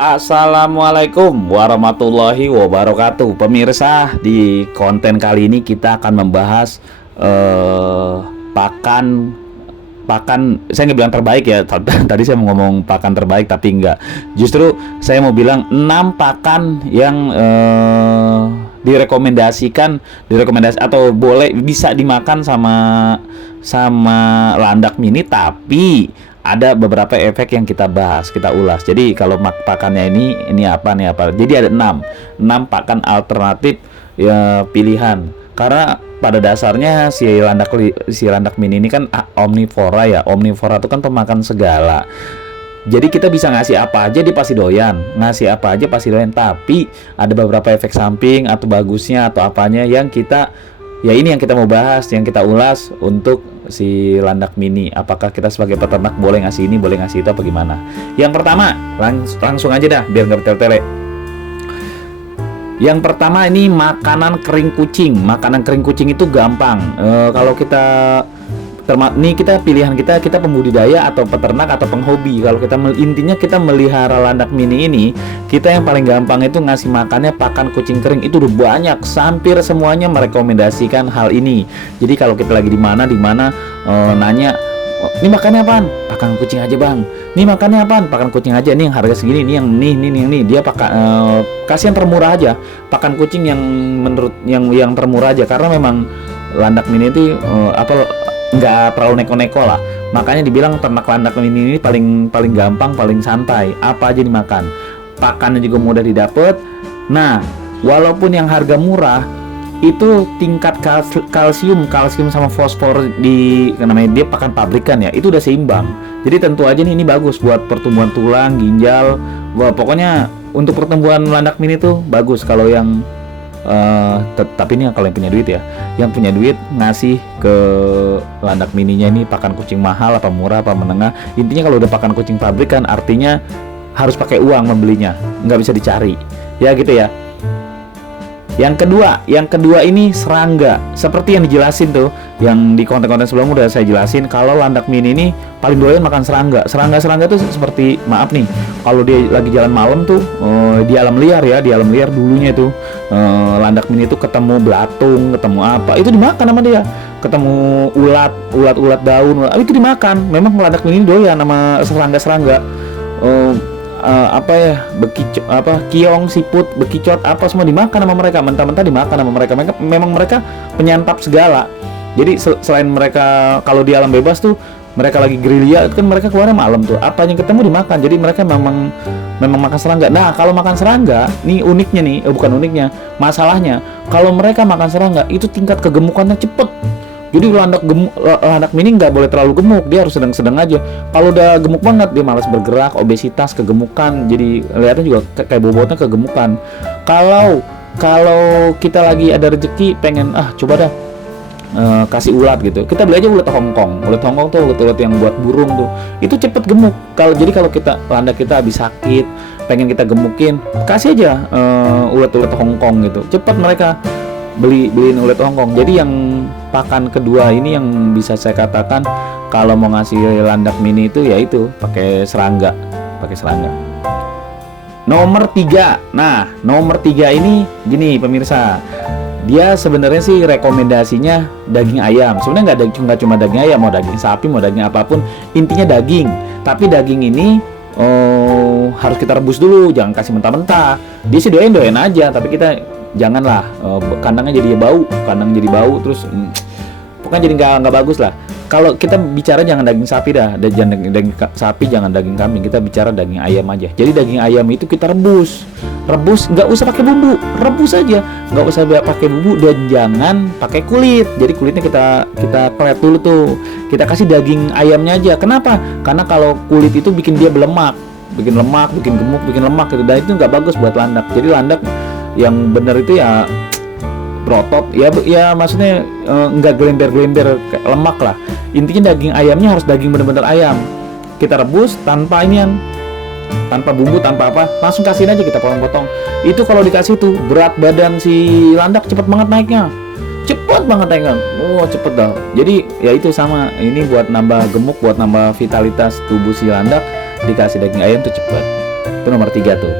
Assalamualaikum warahmatullahi wabarakatuh. Pemirsa, di konten kali ini kita akan membahas pakan saya nggak bilang terbaik ya. Tadi saya mau ngomong pakan terbaik tapi enggak. Justru saya mau bilang 6 pakan yang direkomendasi atau boleh bisa dimakan sama landak mini, tapi ada beberapa efek yang kita bahas, kita ulas. Jadi kalau pakannya ini apa. Jadi ada 6 pakan alternatif ya, pilihan. Karena pada dasarnya si landak mini ini kan omnivora ya. Omnivora itu kan pemakan segala. Jadi kita bisa ngasih apa aja dia pasti doyan, tapi ada beberapa efek samping atau bagusnya atau apanya yang kita ini yang kita mau bahas, yang kita ulas untuk si landak mini. Apakah kita sebagai peternak boleh ngasih ini, boleh ngasih itu, apa gimana? Yang pertama, langsung aja dah biar nggak bertele-tele. Yang pertama ini makanan kering kucing. Makanan kering kucing itu gampang. Kalau kita pilihan kita pembudidaya atau peternak atau penghobi. Kalau intinya kita melihara landak mini ini, kita yang paling gampang itu ngasih makannya pakan kucing kering. Itu udah banyak, hampir semuanya merekomendasikan hal ini. Jadi kalau kita lagi di mana nanya, ini makannya apaan? Pakan kucing aja bang. Ini makannya apaan? Pakan kucing aja. Ini yang harga segini. Ini yang nih. Dia kasih yang termurah aja. Pakan kucing yang menurut yang termurah aja. Karena memang landak mini itu nggak terlalu neko-neko lah. Makanya dibilang ternak landak mini ini paling gampang, paling santai. Apa aja dimakan. Pakannya juga mudah didapat. Nah, walaupun yang harga murah, itu tingkat kalsium sama fosfor namanya dia pakan pabrikan ya, itu udah seimbang. Jadi tentu aja ini bagus buat pertumbuhan tulang, ginjal. Wah, pokoknya untuk pertumbuhan landak mini tuh bagus. Kalau yang tapi ini kalau yang punya duit ya, yang punya duit ngasih ke landak mininya ini pakan kucing mahal apa murah apa menengah. Intinya kalau udah pakan kucing pabrikan artinya harus pakai uang membelinya, nggak bisa dicari ya gitu ya. Yang kedua ini serangga. Seperti yang dijelasin tuh, yang di konten-konten sebelumnya udah saya jelasin, kalau landak mini ini paling doyan makan serangga. Serangga tuh seperti, maaf nih, kalau dia lagi jalan malam tuh di alam liar dulunya itu landak mini itu ketemu belatung, ketemu apa, itu dimakan sama dia. Ketemu ulat daun, itu dimakan. Memang landak mini doyan sama serangga. Kiong, siput, bekicot, apa semua dimakan sama mereka, mentah-mentah dimakan sama mereka. Memang mereka penyantap segala. Jadi selain mereka kalau di alam bebas tuh, mereka lagi gerilya kan, mereka keluarnya malam tuh, apa yang ketemu dimakan. Jadi mereka memang makan serangga. Nah, kalau makan serangga, bukan uniknya, masalahnya kalau mereka makan serangga itu tingkat kegemukannya cepet. Jadi landak mini nggak boleh terlalu gemuk, dia harus sedang-sedang aja. Kalau udah gemuk banget, dia malas bergerak, obesitas, kegemukan. Jadi lihatnya juga kayak bobotnya kegemukan. Kalau kita lagi ada rezeki pengen coba dah kasih ulat gitu, kita beli aja ulat Hongkong. Ulat Hongkong tuh ulat yang buat burung tuh, itu cepet gemuk. Kalau landak kita habis sakit, pengen kita gemukin, kasih aja ulat Hongkong gitu, cepet mereka beliin ulat Hongkong. Jadi yang pakan kedua ini yang bisa saya katakan kalau mau ngasih landak mini itu yaitu pakai serangga. Nomor 3. Nah, nomor 3 ini gini pemirsa. Dia sebenarnya sih rekomendasinya daging ayam. Sebenarnya nggak cuma daging ayam, mau daging sapi, mau daging apapun, intinya daging. Tapi daging ini harus kita rebus dulu, jangan kasih mentah-mentah. Dia sih doyan aja, tapi kita janganlah, kandangnya jadi bau terus pokoknya jadi nggak bagus lah. Kalau kita bicara jangan daging sapi dah, jangan daging sapi, jangan daging kambing, kita bicara daging ayam aja. Jadi daging ayam itu kita rebus, nggak usah pakai bumbu, rebus aja, nggak usah pakai bumbu, dan jangan pakai kulit. Jadi kulitnya kita pelet dulu tuh, kita kasih daging ayamnya aja. Kenapa? Karena kalau kulit itu bikin dia berlemak, bikin gemuk, bikin lemak gitu, dan itu nggak bagus buat landak. Jadi landak yang benar itu ya berotot ya maksudnya nggak gelember lemak lah. Intinya daging ayamnya harus daging bener-bener ayam, kita rebus tanpa bumbu, tanpa apa, langsung kasihin aja, kita potong-potong. Itu kalau dikasih tuh berat badan si landak cepet banget naiknya, cepet dah. Jadi ya itu sama, ini buat nambah gemuk, buat nambah vitalitas tubuh si landak, dikasih daging ayam tuh cepet. Itu nomor 3 tuh.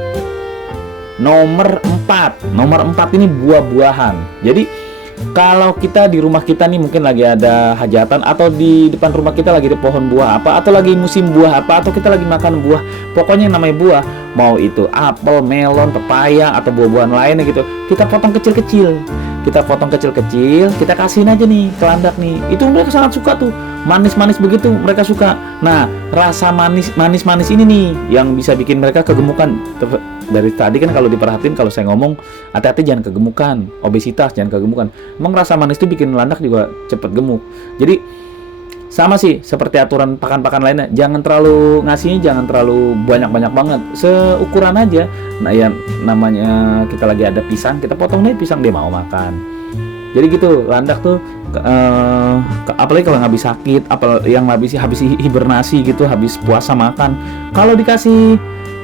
Nomor 4 ini buah-buahan. Jadi kalau kita di rumah kita nih mungkin lagi ada hajatan, atau di depan rumah kita lagi ada pohon buah apa, atau lagi musim buah apa, atau kita lagi makan buah, pokoknya yang namanya buah, mau itu apel, melon, pepaya, atau buah-buahan lainnya gitu, kita potong kecil-kecil, kita kasihin aja nih ke landak nih. Itu mereka sangat suka tuh, manis-manis begitu mereka suka. Nah, rasa manis ini nih yang bisa bikin mereka kegemukan. Dari tadi kan kalau diperhatiin, kalau saya ngomong hati-hati jangan kegemukan, obesitas jangan kegemukan. Emang rasa manis itu bikin landak juga cepet gemuk. Jadi sama sih seperti aturan pakan-pakan lainnya, jangan terlalu ngasihnya, jangan terlalu banyak-banyak banget, seukuran aja. Nah, ya namanya kita lagi ada pisang, kita potong deh pisang, dia mau makan. Jadi gitu, landak tuh apalagi kalau habis sakit, yang habis hibernasi gitu, habis puasa makan, kalau dikasih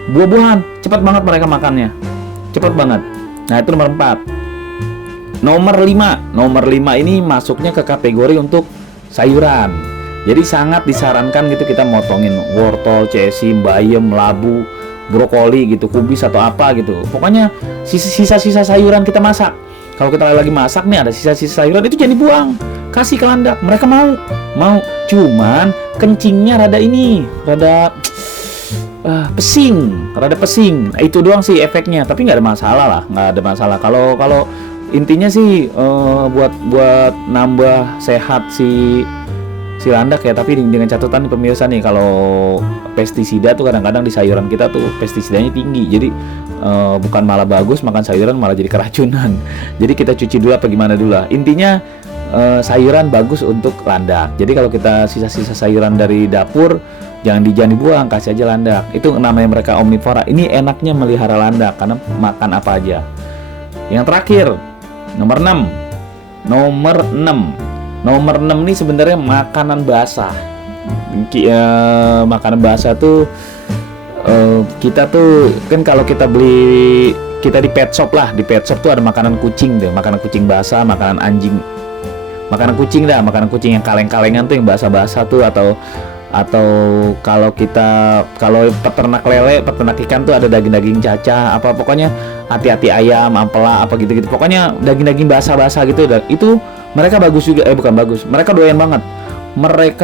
buah-buahan cepat banget mereka makannya, cepat banget. Nah, itu nomor 4. Nomor 5 ini masuknya ke kategori untuk sayuran. Jadi sangat disarankan gitu kita motongin wortel, cesi, bayam, labu, brokoli gitu, kubis atau apa gitu. Pokoknya sisa-sisa sayuran kita masak. Kalau kita lagi masak nih ada sisa-sisa sayuran, itu jangan dibuang, kasih ke landak. Mereka mau. Cuman kencingnya rada pesing. Itu doang sih efeknya, tapi nggak ada masalah. Kalau intinya sih buat nambah sehat si landak ya. Tapi dengan catatan nih pemirsa nih, kalau pestisida tuh kadang-kadang di sayuran kita tuh pestisidanya tinggi. Jadi bukan malah bagus makan sayuran, malah jadi keracunan. Jadi kita cuci dulu apa gimana dulu lah. Intinya sayuran bagus untuk landak. Jadi kalau kita sisa-sisa sayuran dari dapur, jangan dibuang, kasih aja landak. Itu namanya mereka omnivora. Ini enaknya melihara landak karena makan apa aja. Yang terakhir, nomor 6 ini sebenarnya makanan basah. Makanan basah tuh kita tuh kan kalau kita di pet shop tuh ada makanan kucing deh, makanan kucing basah, makanan anjing, makanan kucing yang kaleng-kalengan tuh yang basah-basah tuh, atau kalau peternak lele, peternak ikan tuh ada daging-daging cacah apa, pokoknya hati-hati ayam, ampela apa gitu-gitu, pokoknya daging-daging basah-basah gitu. Itu mereka bagus juga, mereka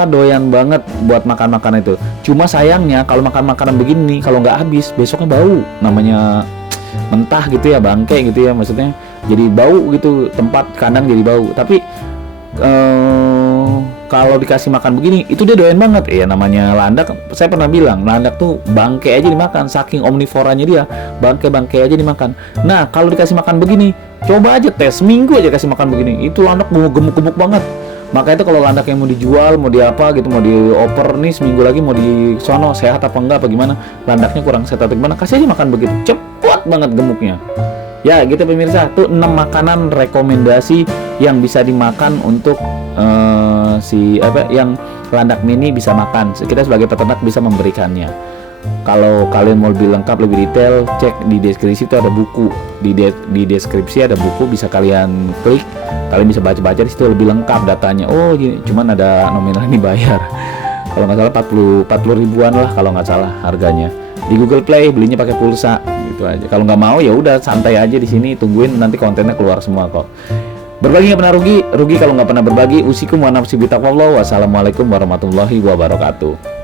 doyan banget buat makan itu. Cuma sayangnya kalau makan makanan begini, kalau nggak habis besoknya bau, namanya mentah gitu ya, bangke gitu ya, maksudnya jadi bau gitu, tempat kandang jadi bau. Tapi kalau dikasih makan begini, itu dia doyan banget. Ya namanya landak, saya pernah bilang landak tuh bangke aja dimakan, saking omnivoranya dia, bangke aja dimakan. Nah, kalau dikasih makan begini, coba aja tes seminggu aja kasih makan begini, itu landak gemuk-gemuk banget. Makanya itu kalau landak yang mau dijual, mau diapa gitu, mau dioper nih seminggu lagi mau di sono, sehat apa enggak apa gimana, landaknya kurang sehat atau gimana, kasih aja makan begitu, cepet banget gemuknya. Ya gitu pemirsa, tuh 6 makanan rekomendasi yang bisa dimakan untuk yang landak mini bisa makan. Kita sebagai peternak bisa memberikannya. Kalau kalian mau lebih lengkap, lebih detail, cek di deskripsi itu ada buku. Di deskripsi ada buku, bisa kalian klik, kalian bisa baca-baca di situ lebih lengkap datanya. Oh, cuman ada nominal ini bayar. Kalau nggak salah 40 ribuan lah kalau nggak salah harganya. Di Google Play belinya pakai pulsa gitu aja. Kalau nggak mau ya udah santai aja di sini, tungguin nanti kontennya keluar semua kok. Berbagi nggak pernah rugi kalau nggak pernah berbagi. Usikum wa nafsi bitaqwallah. Wassalamualaikum warahmatullahi wabarakatuh.